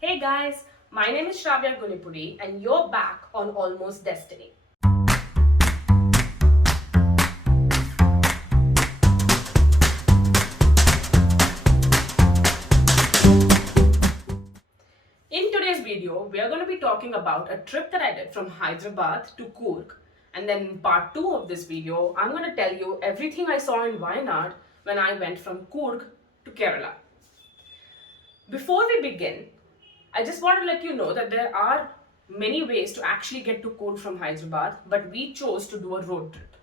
Hey guys, my name is Shravya Gunipudi and you're back on Almost Destiny. In today's video, we are going to be talking about a trip that I did from Hyderabad to Coorg. And then in part 2 of this video, I'm going to tell you everything I saw in Wayanad when I went from Coorg to Kerala. Before we begin, I just want to let you know that there are many ways to actually get to Coorg from Hyderabad, but we chose to do a road trip.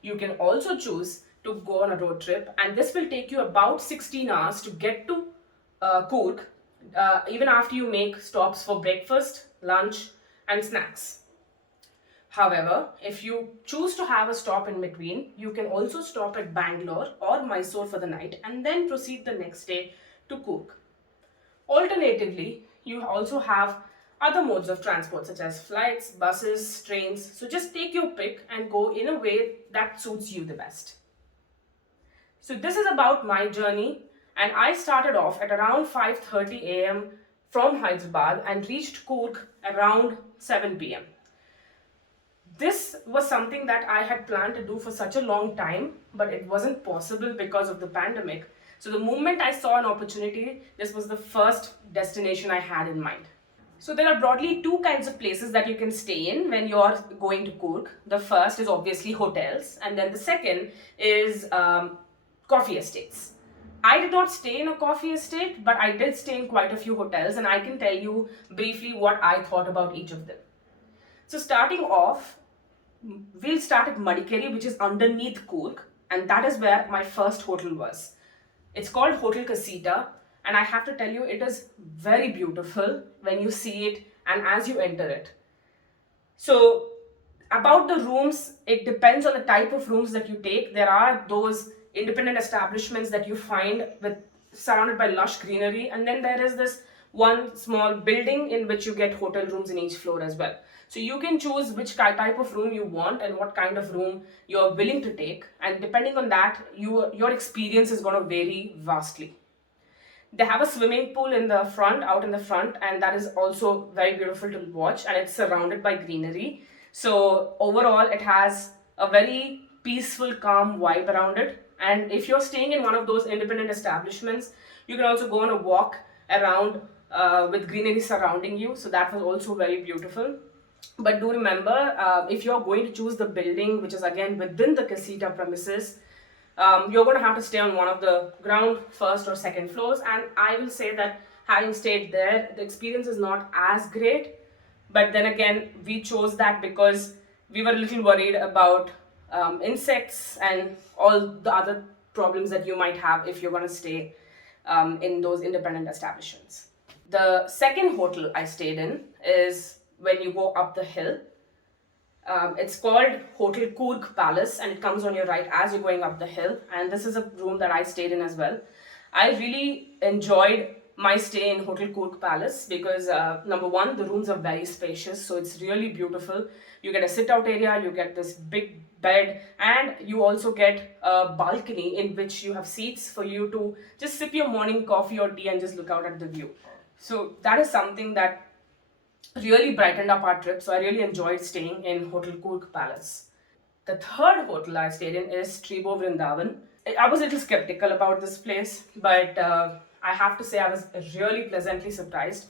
You can also choose to go on a road trip, and this will take you about 16 hours to get to Coorg, even after you make stops for breakfast, lunch, and snacks. However, if you choose to have a stop in between, you can also stop at Bangalore or Mysore for the night and then proceed the next day to Coorg. Alternatively, you also have other modes of transport such as flights, buses, trains. So just take your pick and go in a way that suits you the best. So this is about my journey, and I started off at around 5:30 a.m. from Hyderabad and reached Coorg around 7 p.m. This was something that I had planned to do for such a long time, but it wasn't possible because of the pandemic. So the moment I saw an opportunity, this was the first destination I had in mind. So there are broadly two kinds of places that you can stay in when you're going to Coorg. The first is obviously hotels, and then the second is coffee estates. I did not stay in a coffee estate, but I did stay in quite a few hotels, and I can tell you briefly what I thought about each of them. So starting off, we'll start at Madikeri, which is underneath Coorg, and that is where my first hotel was. It's called Hotel Casita, and I have to tell you, it is very beautiful when you see it and as you enter it. So, about the rooms, it depends on the type of rooms that you take. There are those independent establishments that you find with surrounded by lush greenery, and then there is this one small building in which you get hotel rooms in each floor as well. So you can choose which type of room you want and what kind of room you're willing to take, and depending on that, your experience is going to vary vastly. They have a swimming pool in the front, out in the front, and that is also very beautiful to watch, and it's surrounded by greenery. So overall, it has a very peaceful, calm vibe around it. And if you're staying in one of those independent establishments, you can also go on a walk around with greenery surrounding you. So that was also very beautiful. But do remember, if you're going to choose the building, which is again within the casita premises, you're going to have to stay on one of the ground first or second floors. And I will say that having stayed there, the experience is not as great. But then again, we chose that because we were a little worried about insects and all the other problems that you might have if you're going to stay in those independent establishments. The second hotel I stayed in is when you go up the hill. It's called Hotel Coorg Palace, and it comes on your right as you're going up the hill. And this is a room that I stayed in as well. I really enjoyed my stay in Hotel Coorg Palace because number one, the rooms are very spacious, so it's really beautiful. You get a sit-out area, you get this big bed, and you also get a balcony in which you have seats for you to just sip your morning coffee or tea and just look out at the view. So that is something that really brightened up our trip. So I really enjoyed staying in Hotel Coorg Palace. The third hotel I stayed in is Tribo Vrindavan. I was a little skeptical about this place, but I have to say I was really pleasantly surprised.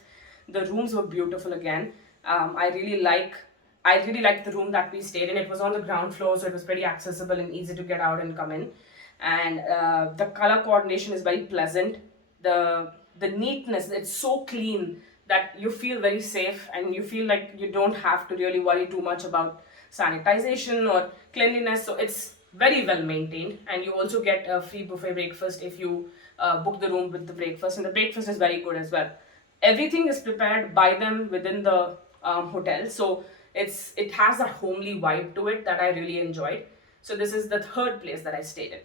The rooms were beautiful again. I really liked the room that we stayed in. It was on the ground floor, so it was pretty accessible and easy to get out and come in. And the color coordination is very pleasant. The neatness, it's so clean that you feel very safe and you feel like you don't have to really worry too much about sanitization or cleanliness. So it's very well maintained, and you also get a free buffet breakfast if you book the room with the breakfast, and the breakfast is very good as well. Everything is prepared by them within the hotel, so it has that homely vibe to it that I really enjoyed. So this is the third place that I stayed in.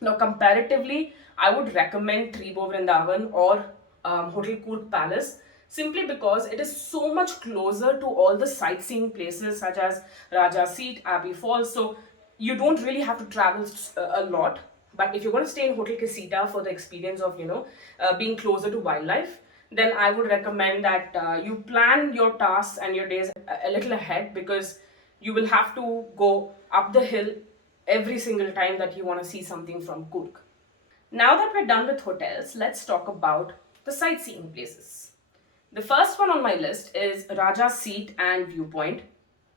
Now, comparatively, I would recommend Tribo Vrindavan or Hotel Coorg Palace simply because it is so much closer to all the sightseeing places such as Raja Seat, Abbey Falls. So you don't really have to travel a lot. But if you're going to stay in Hotel Casita for the experience of, being closer to wildlife, then I would recommend that you plan your tasks and your days a little ahead, because you will have to go up the hill every single time that you want to see something from Coorg. Now that we're done with hotels, let's talk about the sightseeing places. The first one on my list is Raja's Seat and Viewpoint.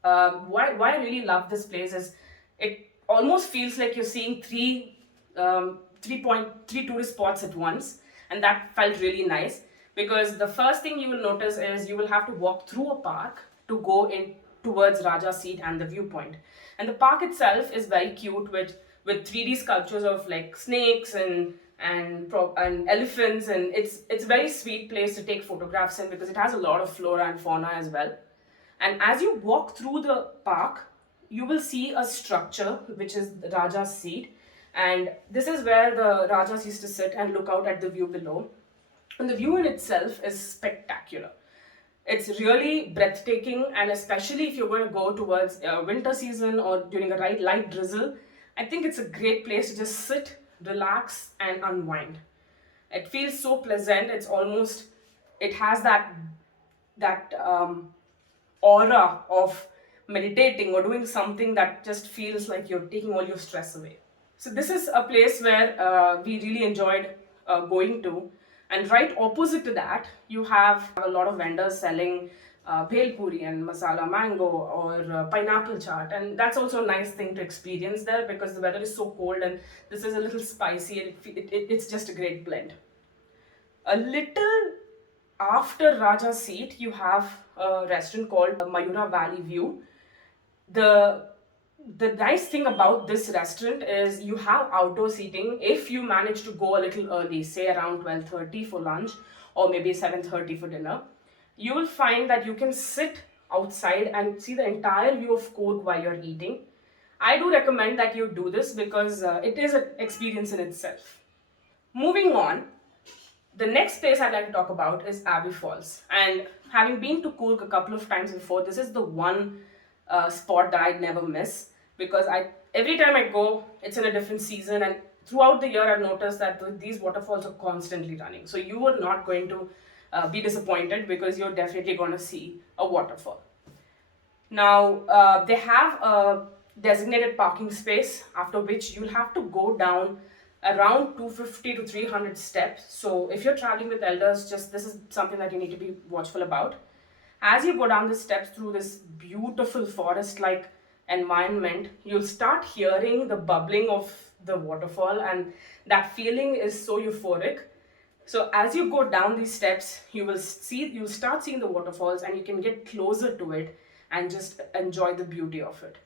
Why I really love this place is it almost feels like you're seeing three tourist spots at once, and that felt really nice, because the first thing you will notice is you will have to walk through a park to go in towards Raja's Seat and the Viewpoint. And the park itself is very cute with 3D sculptures of like snakes and elephants, and it's a very sweet place to take photographs in, because it has a lot of flora and fauna as well. And as you walk through the park, you will see a structure which is the Raja's Seat, and this is where the Rajas used to sit and look out at the view below. And the view in itself is spectacular. It's really breathtaking, and especially if you're going to go towards winter season or during a light drizzle, I think it's a great place to just sit, relax, and unwind. It feels so pleasant. It has that aura of meditating or doing something that just feels like you're taking all your stress away. So this is a place where we really enjoyed going to. And right opposite to that, you have a lot of vendors selling bhel puri and masala mango or pineapple chaat. And that's also a nice thing to experience there, because the weather is so cold and this is a little spicy, and it's just a great blend. A little after Raja's Seat, you have a restaurant called Mayura Valley View. The the nice thing about this restaurant is you have outdoor seating if you manage to go a little early, say around 12:30 for lunch or maybe 7:30 for dinner. You will find that you can sit outside and see the entire view of Coorg while you're eating. I do recommend that you do this, because it is an experience in itself. Moving on, the next place I'd like to talk about is Abbey Falls. And having been to Coorg a couple of times before, this is the one spot that I'd never miss, because every time I go, it's in a different season, and throughout the year I've noticed that these waterfalls are constantly running. So you are not going to be disappointed, because you're definitely going to see a waterfall. Now, they have a designated parking space, after which you'll have to go down around 250 to 300 steps. So if you're traveling with elders, just this is something that you need to be watchful about. As you go down the steps through this beautiful forest-like environment, you'll start hearing the bubbling of the waterfall, and that feeling is so euphoric. So as you go down these steps, you'll start seeing the waterfalls, and you can get closer to it and just enjoy the beauty of it.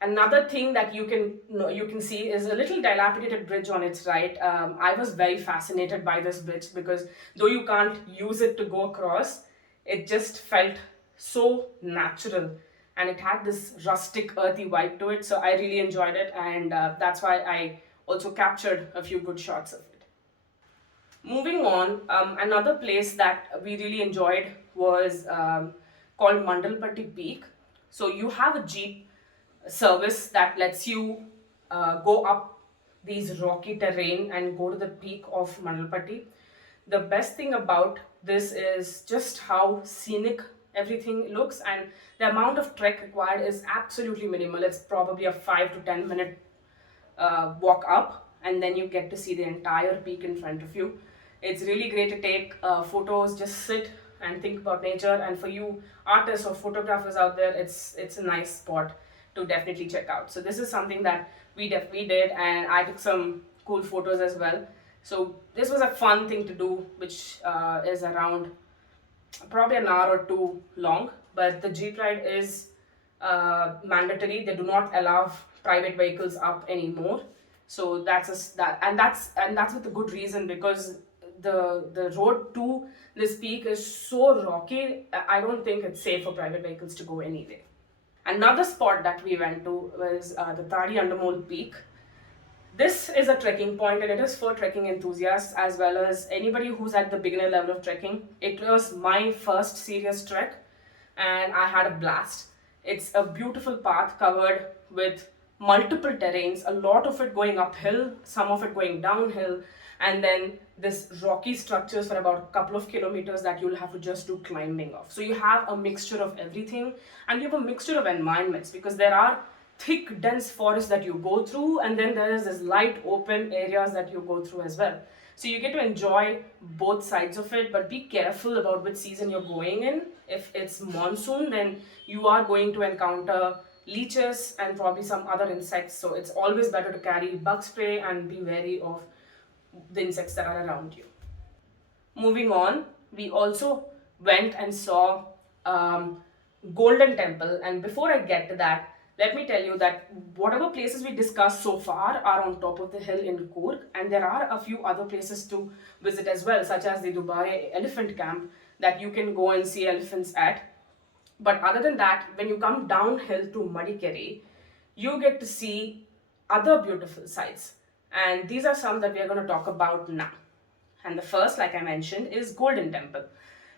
Another thing that you can see is a little dilapidated bridge on its right. I was very fascinated by this bridge, because though you can't use it to go across, it just felt so natural, and it had this rustic, earthy vibe to it. So I really enjoyed it, and that's why I also captured a few good shots of it. Moving on, another place that we really enjoyed was called Mandalpatti Peak. So you have a jeep service that lets you go up these rocky terrain and go to the peak of Mandalpatti. The best thing about this is just how scenic everything looks, and the amount of trek required is absolutely minimal. It's probably a 5 to 10 minute walk up, and then you get to see the entire peak in front of you. It's really great to take photos, just sit and think about nature. And for you artists or photographers out there, it's a nice spot to definitely check out. So this is something that we did, and I took some cool photos as well. So this was a fun thing to do, which is around probably an hour or two long. But the jeep ride is mandatory. They do not allow private vehicles up anymore. So that's with a good reason, because the road to this peak is so rocky. I don't think it's safe for private vehicles to go anyway. Another spot that we went to was the Tadi Andamol Peak. This is a trekking point, and it is for trekking enthusiasts as well as anybody who's at the beginner level of trekking. It was my first serious trek, and I had a blast. It's a beautiful path covered with multiple terrains, a lot of it going uphill, some of it going downhill, and then this rocky structures for about a couple of kilometers that you'll have to just do climbing of. So you have a mixture of everything, and you have a mixture of environments because there are thick dense forests that you go through, and then there is this light open areas that you go through as well. So you get to enjoy both sides of it, but be careful about which season you're going in. If it's monsoon, then you are going to encounter leeches and probably some other insects, so it's always better to carry bug spray and be wary of the insects that are around you. Moving on, we also went and saw Golden Temple. And before I get to that, let me tell you that whatever places we discussed so far are on top of the hill in Coorg, and there are a few other places to visit as well, such as the Dubai Elephant Camp that you can go and see elephants at. But other than that, when you come downhill to Madikeri, you get to see other beautiful sights. And these are some that we are going to talk about now. And the first, like I mentioned, is Golden Temple.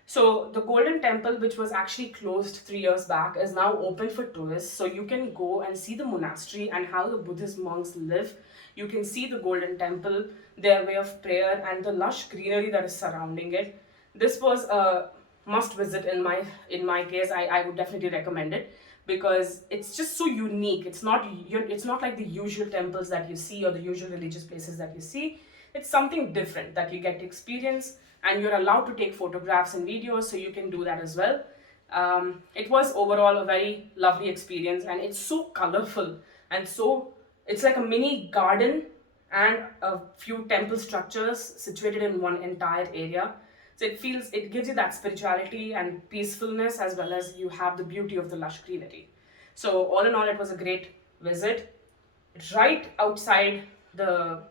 So the Golden Temple, which was actually closed 3 years back, is now open for tourists. So you can go and see the monastery and how the Buddhist monks live. You can see the Golden Temple, their way of prayer, and the lush greenery that is surrounding it. This was a must visit in my case. I would definitely recommend it because it's just so unique. It's not like the usual temples that you see or the usual religious places that you see. It's something different that you get to experience, and you're allowed to take photographs and videos, so you can do that as well. It was overall a very lovely experience, and it's so colorful, and so it's like a mini garden and a few temple structures situated in one entire area. So it gives you that spirituality and peacefulness, as well as you have the beauty of the lush greenery. So all in all, it was a great visit. Right outside the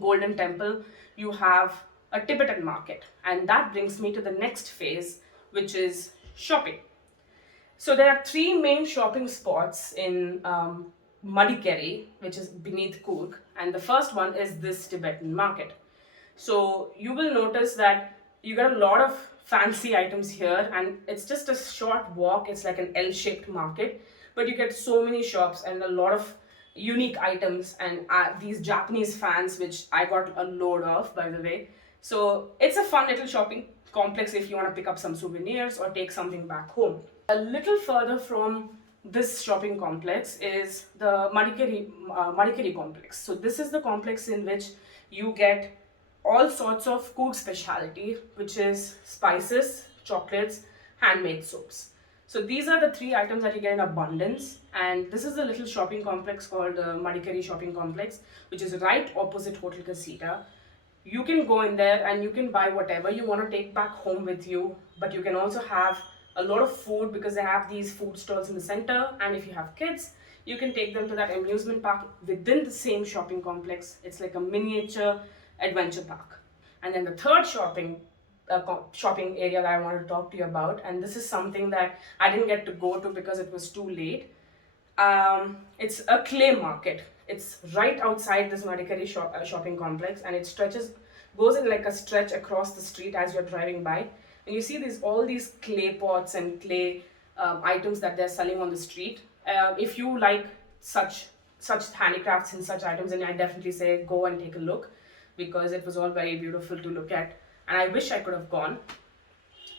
Golden Temple, you have a Tibetan market, and that brings me to the next phase, which is shopping. So there are three main shopping spots in Madikeri, which is beneath Coorg, and the first one is this Tibetan market. So you will notice that you get a lot of fancy items here, and it's just a short walk. It's like an L-shaped market, but you get so many shops and a lot of unique items, and these Japanese fans, which I got a load of, by the way. So it's a fun little shopping complex if you want to pick up some souvenirs or take something back home. A little further from this shopping complex is the Madikeri complex. So this is the complex in which you get all sorts of Coorg specialty, which is spices, chocolates, handmade soaps. So these are the three items that you get in abundance, and this is the little shopping complex called the Madikeri Shopping Complex, which is right opposite Hotel Casita. You can go in there and you can buy whatever you want to take back home with you, but you can also have a lot of food because they have these food stalls in the center, and if you have kids, you can take them to that amusement park within the same shopping complex. It's like a miniature adventure park. And then the third shopping area that I wanted to talk to you about, and this is something that I didn't get to go to because it was too late. It's a clay market. It's right outside this Madikeri shopping complex, and it goes in like a stretch across the street as you're driving by, and you see all these clay pots and clay items that they're selling on the street. If you like such handicrafts and such items, then I definitely say go and take a look, because it was all very beautiful to look at, and I wish I could have gone.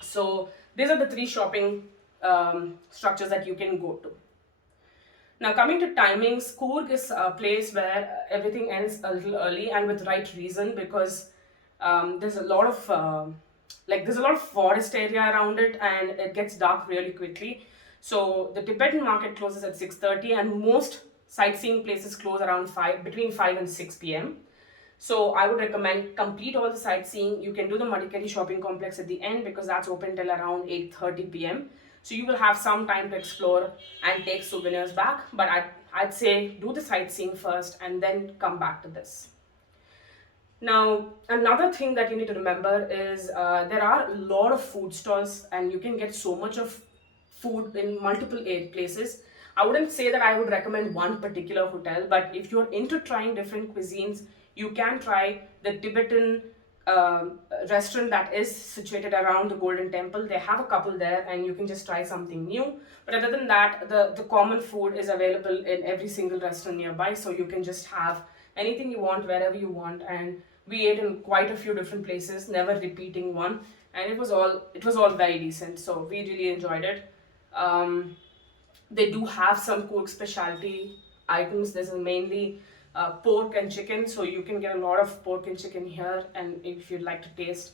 So these are the three shopping structures that you can go to. Now coming to timings, Coorg is a place where everything ends a little early, and with right reason, because there's a lot of forest area around it, and it gets dark really quickly. So the Tibetan market closes at 6:30, and most sightseeing places close around between 5 and 6 p.m. So I would recommend complete all the sightseeing. You can do the Madikeri shopping complex at the end because that's open till around 8:30 p.m. So you will have some time to explore and take souvenirs back. But I'd say do the sightseeing first and then come back to this. Now, another thing that you need to remember is there are a lot of food stalls, and you can get so much of food in multiple places. I wouldn't say that I would recommend one particular hotel, but if you're into trying different cuisines, you can try the Tibetan restaurant that is situated around the Golden Temple. They have a couple there, and you can just try something new. But other than that, the common food is available in every single restaurant nearby, so you can just have anything you want wherever you want and We ate in quite a few different places, never repeating one, and it was all very decent. So we really enjoyed it. Um, they do have some Coorg specialty items. This is mainly pork and chicken, so you can get a lot of pork and chicken here. And if you'd like to taste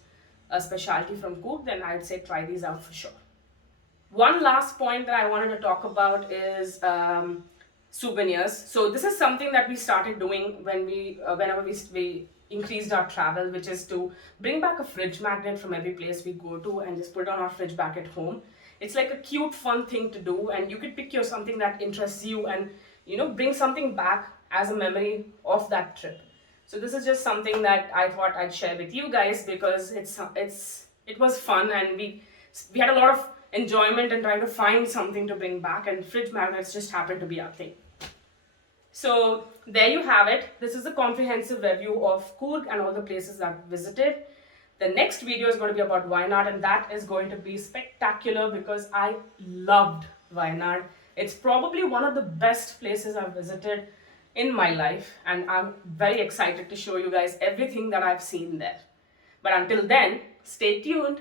a specialty from Coorg, then I'd say try these out for sure. One last point that I wanted to talk about is souvenirs. So this is something that we started doing whenever we increased our travel, which is to bring back a fridge magnet from every place we go to and just put it on our fridge back at home. It's like a cute, fun thing to do, and you could pick your something that interests you and bring something back as a memory of that trip. So this is just something that I thought I'd share with you guys because it was fun, and we had a lot of enjoyment in trying to find something to bring back, and fridge magnets just happened to be our thing. So there you have it. This is a comprehensive review of Coorg and all the places I've visited. The next video is going to be about Wayanad, and that is going to be spectacular because I loved Wayanad. It's probably one of the best places I've visited in my life, and I'm very excited to show you guys everything that I've seen there. But until then, stay tuned.